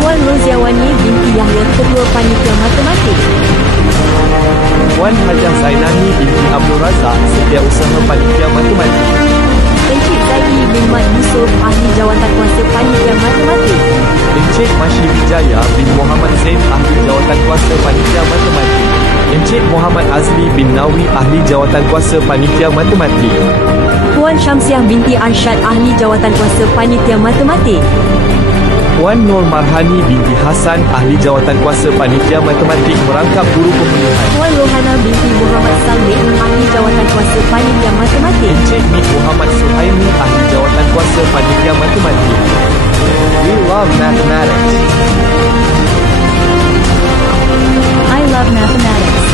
Puan Roziawani binti Yahya, Ketua Panitia Matematik. Puan Hajah Zainani binti Abdul Razak, Setiausaha Panitia Matematik. Encik Zaidi bin Mat Yusof, Ahli Jawatankuasa Panitia Matematik. Encik Masyi Wijaya bin Muhammad Zain, Ahli Jawatankuasa Panitia Matematik. Encik Muhammad Azli bin Nawi, Ahli Jawatankuasa Panitia Matematik. Puan Syamsiah binti Arsyad, Ahli Jawatankuasa Panitia Matematik. Puan Nur Marhani binti Hasan, Ahli Jawatankuasa Panitia Matematik merangkap guru pemilihan. Puan Rohana binti Muhammad Saleh, Ahli Jawatankuasa Panitia Matematik. Encik Nik Muhammad Suhaimi, Ahli Jawatankuasa Panitia Matematik. We love mathematics. I love mathematics.